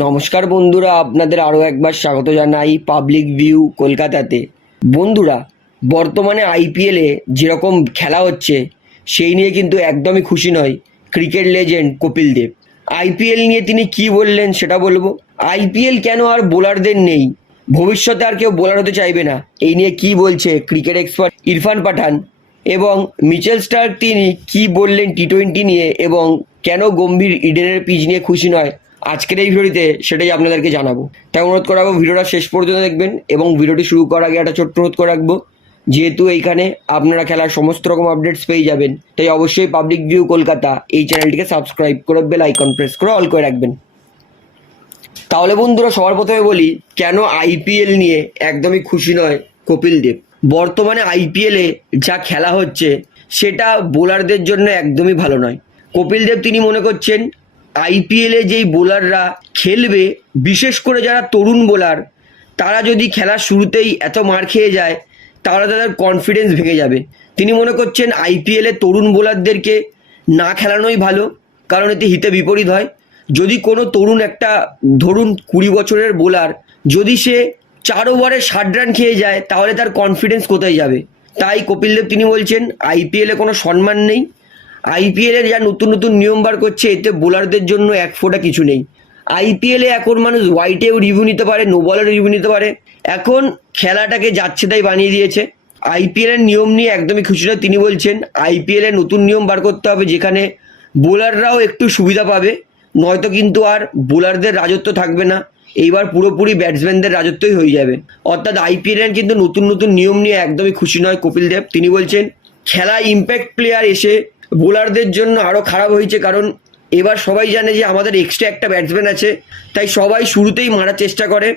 নমস্কার বন্ধুরা, আপনাদের আরও একবার স্বাগত জানাই পাবলিক ভিউ কলকাতাতে। বন্ধুরা, বর্তমানে আইপিএলে যেরকম খেলা হচ্ছে, সেই নিয়ে কিন্তু একদমই খুশি নয় cricket legend Kapil Dev. IPL নিয়ে তিনি কি বললেন সেটা বলব? আইপিএল কেন আর বোলারদের নেই? ভবিষ্যতে আর কেউ বোলার হতে চাইবে না। এই নিয়ে কি বলছে ক্রিকেট এক্সপার্ট ইরফান পাঠান? এবং মিচেল স্টার্ক তিনি কি বললেন টি টোয়েন্টি নিয়ে? এবং কেন গম্ভীর ইডেনের পিচ নিয়ে খুশি নয় আজকের এই ভিডিওতে সেটাই আপনাদেরকে জানাব। তাই অনুরোধ করাবো, ভিডিওটা শেষ পর্যন্ত দেখবেন এবং ভিডিওটি শুরু করার আগে একটা ছোট্ট অনুরোধ করে রাখব। যেহেতু এইখানে আপনারা খেলার সমস্ত রকম আপডেটস পেয়ে যাবেন, তাই অবশ্যই পাবলিক ভিউ কলকাতা এই চ্যানেলটিকে সাবস্ক্রাইব করে বেল আইকন প্রেস করে অল করে রাখবেন। তাহলে বন্ধুরা, সবার প্রথমে বলি, কেন আইপিএল নিয়ে একদমই খুশি নয় কপিল দেব? বর্তমানে আইপিএলে যা খেলা হচ্ছে, সেটা বোলারদের জন্য একদমই ভালো নয়। কপিল দেব তিনি মনে করছেন আইপিএলে যেই বোলাররা খেলবে, বিশেষ করে যারা তরুণ বোলার, তারা যদি খেলার শুরুতেই এত মার খেয়ে যায়, তাহলে তাদের কনফিডেন্স ভেঙে যাবে। তিনি মনে করছেন আইপিএলে তরুণ বোলারদেরকে না খেলানোই ভালো, কারণ এতে হিতে বিপরীত হয়। যদি কোনো তরুণ একটা, ধরুন কুড়ি বছরের বোলার, যদি সে চার ওভারে ষাট রান খেয়ে যায়, তাহলে তার কনফিডেন্স কোথায় যাবে? তাই কপিল দেব তিনি বলছেন, আইপিএলে কোনো সম্মান নেই। আইপিএলের যা নতুন নতুন নিয়ম বার করছে, এতে বোলারদের জন্য এক ফোঁটা কিছু নেই। আইপিএলে এখন মানুষ হোয়াইটেও রিভিউ নিতে পারে নো বলের রিভিউ নিতে পারে। এখন খেলাটাকে যাচ্ছে তাই বানিয়ে দিয়েছে। আইপিএলের নিয়ম নিয়ে একদমই খুশি নয়। তিনি বলছেন আইপিএলে নতুন নিয়ম বার করতে হবে, যেখানে বোলাররাও একটু সুবিধা পাবে। নয়তো কিন্তু আর বোলারদের রাজত্ব থাকবে না। এইবার পুরোপুরি ব্যাটসম্যানদের রাজত্বই হয়ে যাবে। অর্থাৎ আইপিএলের কিন্তু নতুন নতুন নিয়ম নিয়ে একদমই খুশি নয় কপিল দেব। তিনি বলছেন খেলা ইম্প্যাক্ট প্লেয়ার এসে বোলারদের জন্য আরও খারাপ হয়েছে, কারণ এবার সবাই জানে যে আমাদের এক্সট্রা একটা ব্যাটসম্যান আছে, তাই সবাই শুরুতেই মারার চেষ্টা করে।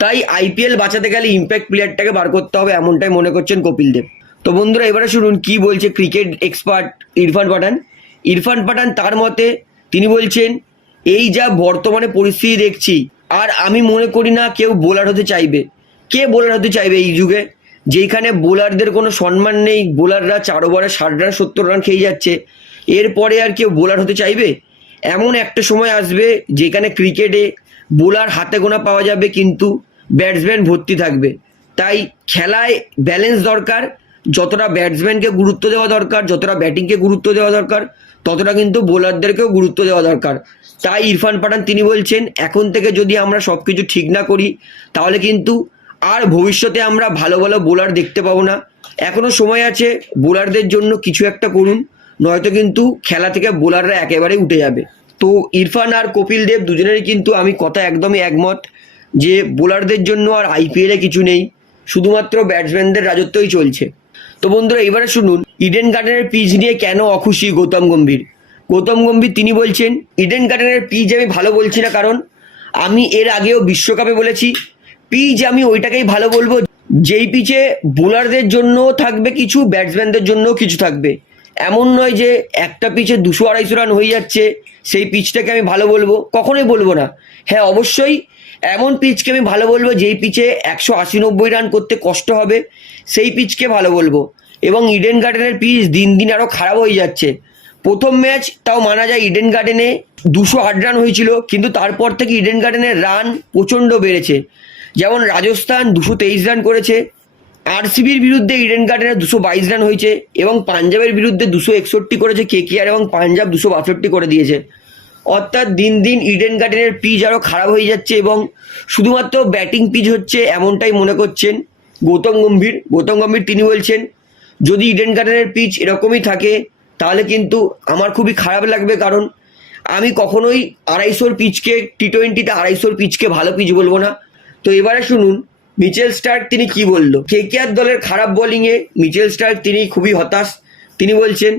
তাই আইপিএল বাঁচাতে গেলে ইম্প্যাক্ট প্লেয়ারটাকে বার করতে হবে এমনটাই মনে করছেন কপিল দেব। তো বন্ধুরা, এবারে শুনুন, কি বলছে ক্রিকেট এক্সপার্ট ইরফান পাঠান? ইরফান পাঠান তার মতে তিনি বলছেন, এই যা বর্তমানে পরিস্থিতি দেখছি, আর আমি মনে করি না কেউ বোলার হতে চাইবে। কে বোলার হতে চাইবে এই যুগে? যেখানে বোলারদের কোনো সম্মান নেই, বোলাররা চার ওভারে ষাট রান, সত্তর রান খেয়ে যাচ্ছে। এরপরে আর কেউ বোলার হতে চাইবে? এমন একটা সময় আসবে যেখানে ক্রিকেটে বোলার হাতে গোনা পাওয়া যাবে, কিন্তু ব্যাটসম্যান ভর্তি থাকবে। তাই খেলায় ব্যালেন্স দরকার, যতটা ব্যাটসম্যানকে গুরুত্ব দেওয়া দরকার, যতটা ব্যাটিংকে গুরুত্ব দেওয়া দরকার, ততটা কিন্তু বোলারদেরকেও গুরুত্ব দেওয়া দরকার। তাই ইরফান পাঠান তিনি বলছেন, এখন থেকে যদি আমরা সব কিছু ঠিক না করি, তাহলে কিন্তু আর ভবিষ্যতে আমরা ভালো ভালো বোলার দেখতে পাবো না। এখনও সময় আছে বোলারদের জন্য কিছু একটা করুন, নয়তো কিন্তু খেলা থেকে বোলাররা একেবারে উঠে যাবে। তো ইরফান আর কপিল দেব দুজনেরই কিন্তু আমি কথা একদমই একমত যে বোলারদের জন্য আর আইপিএলে কিছু নেই, শুধুমাত্র ব্যাটসম্যানদের রাজত্বই চলছে। তো বন্ধুরা, এবারে শুনুন ইডেন গার্ডেনের পিচ নিয়ে কেন অখুশি গৌতম গম্ভীর? গৌতম গম্ভীর তিনি বলছেন ইডেন গার্ডেনের পিচ আমি ভালো বলছি না, কারণ আমি এর আগেও বিশ্বকাপে বলেছি পিচ আমি ওইটাকেই ভালো বলব। যেই পিচে বোলারদের জন্য থাকবে কিছু, ব্যাটসম্যানদের জন্য কিছু থাকবে। এমন নয় যে একটা পিচে দুশো আড়াইশো রান হয়ে যাচ্ছে, সেই পিচটাকে আমি ভালো বলব। কখনোই বলব না। হ্যাঁ অবশ্যই এমন পিচকে আমি ভালো বলব যেই পিচে একশো আশি নব্বই রান করতে কষ্ট হবে, সেই পিচকে ভালো বলব। এবং ইডেন গার্ডেনের পিচ দিন দিন আরও খারাপ হয়ে যাচ্ছে। প্রথম ম্যাচ তাও মানা যায় ইডেন গার্ডেনে দুশো আট রান হয়েছিল, কিন্তু তারপর থেকে ইডেন গার্ডেনের রান প্রচণ্ড বেড়েছে। যেমন রাজস্থান দুশো তেইশ রান করেছে, আরসিবির বিরুদ্ধে ইডেন গার্ডেনের দুশো বাইশ রান হয়েছে এবং পাঞ্জাবের বিরুদ্ধে দুশো একষট্টি করেছে কেকেআর এবং পাঞ্জাব দুশো বাষট্টি করে দিয়েছে। অর্থাৎ দিন দিন ইডেন গার্ডেনের পিচ আরও খারাপ হয়ে যাচ্ছে এবং শুধুমাত্র ব্যাটিং পিচ হচ্ছে এমনটাই মনে করছেন গৌতম গম্ভীর। গৌতম গম্ভীর তিনি বলছেন, যদি ইডেন গার্ডেনের পিচ এরকমই থাকে, তাহলে কিন্তু আমার খুবই খারাপ লাগবে কারণ আমি কখনোই আড়াইশোর পিচকে, টি টোয়েন্টিতে আড়াইশোর পিচকে ভালো পিচ বলব না। তো এবারে শুনুন, মিচেল স্টার্ক তিনি কি বলল? কেকেআর দলের খারাপ বোলিংয়ে মিচেল স্টার্ক তিনি খুবই হতাশ। তিনি বলছেন,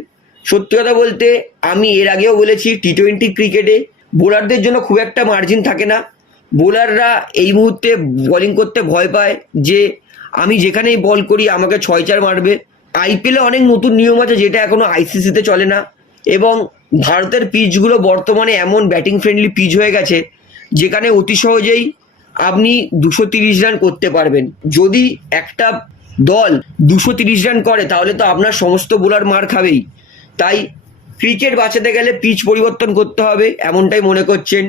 সত্যি কথা বলতে আমি এর আগেও বলেছি টি টোয়েন্টি ক্রিকেটে বোলারদের জন্য খুব একটা মার্জিন থাকে না। বোলাররা এই মুহূর্তে বোলিং করতে ভয় পায় যে আমি যেখানেই বল করি আমাকে ছয় চার মারবে আইপিএলে অনেক নতুন নিয়ম আছে যেটা এখনও আইসিসিতে চলে না। এবং ভারতের পিচগুলো বর্তমানে এমন ব্যাটিং ফ্রেন্ডলি পিচ হয়ে গেছে, যেখানে অতি সহজেই আপনি দুশো তিরিশ রান করতে পারবেন। যদি একটা দল দুশো তিরিশ রান করে, তাহলে তো আপনার সমস্ত বোলার মার খাবেই। তাই ক্রিকেট বাঁচাতে গেলে পিচ পরিবর্তন করতে হবে, এমনটাই মনে করছেন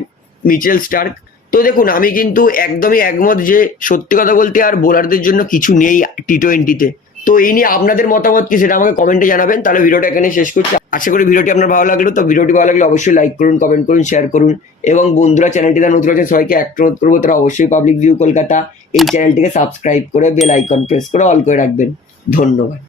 মিচেল স্টার্ক। তো দেখুন, আমি কিন্তু একদমই একমত যে সত্যি কথা বলতে আর বোলারদের জন্য কিছু নেই টি টোয়েন্টিতে। তো এই নিয়ে আপনাদের মতামত কি সেটা আমাকে কমেন্টে জানাবেন। তাহলে ভিডিওটা এখানে শেষ করছি। আশা করি ভিডিওটি আপনার ভালো লাগল। তো ভিডিওটি ভালো লাগলে অবশ্যই লাইক করুন কমেন্ট করুন শেয়ার করুন। এবং বন্ধুরা চ্যানেলটি যারা নতুন আছেন, সবাইকে একটা অনুরোধ করব, তারা অবশ্যই পাবলিক ভিউ কলকাতা এই চ্যানেলটিকে সাবস্ক্রাইব করে বেল আইকন প্রেস করে অল করে রাখবেন। ধন্যবাদ।